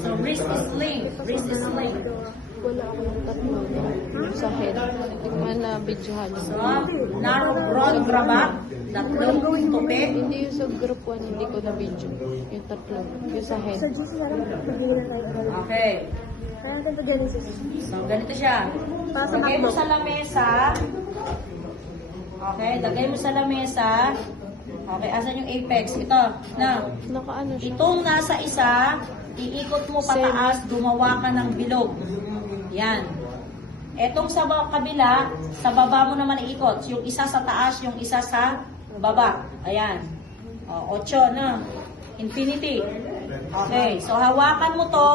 So, wrist is linked. Wrist is linked. Wala ako ng tatlo. Sa head. Hindi ko man na-videohan. So, narrow, broad, grabat. Tatlong tupid. Hindi yung sa group 1, hindi ko na-video. Yung tatlo. Yung sa head. Sa GC, sarang pag-ibig na tayo. Okay. Kaya natin ito Genesis. So, ganito siya. Lagay mo sa lamesa. Okay, lagay mo sa lamesa. Okay, asan yung apex? Ito, na. Nakaano siya? Itong nasa isa, iikot mo pataas, gumawa ka ng bilog. Yan. Etong sa kabila, sa baba mo naman iikot. Yung isa sa taas, yung isa sa baba. Ayan. O, 8, no? Infinity. Okay, so hawakan mo to.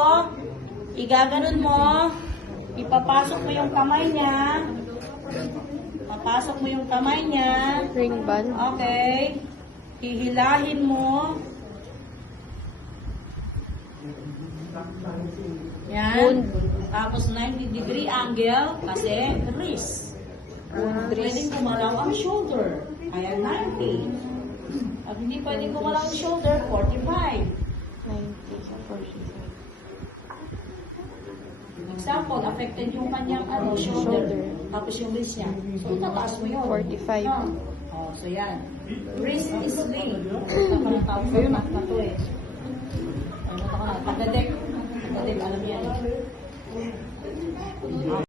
Igaganon mo. Ipapasok mo yung kamay niya. Papasok mo yung kamay niya. Ring band. Okay. Hihilahin mo. Yan. Tapos 90-degree angle kasi wrist. Pwedeng kumalaw ang shoulder. Kaya 90. At hindi pwedeng kumalaw ang shoulder, 45. 90 sa 45. Example, affected yung kanyang shoulder. Tapos yung wrist niya. So, itataas mo yun. 45. No? Oh, so yan. Wrist is linked. Ito pa ng tawag format na to eh. Ano ito ka na? Pagdadek. Pagdadek, alam yan.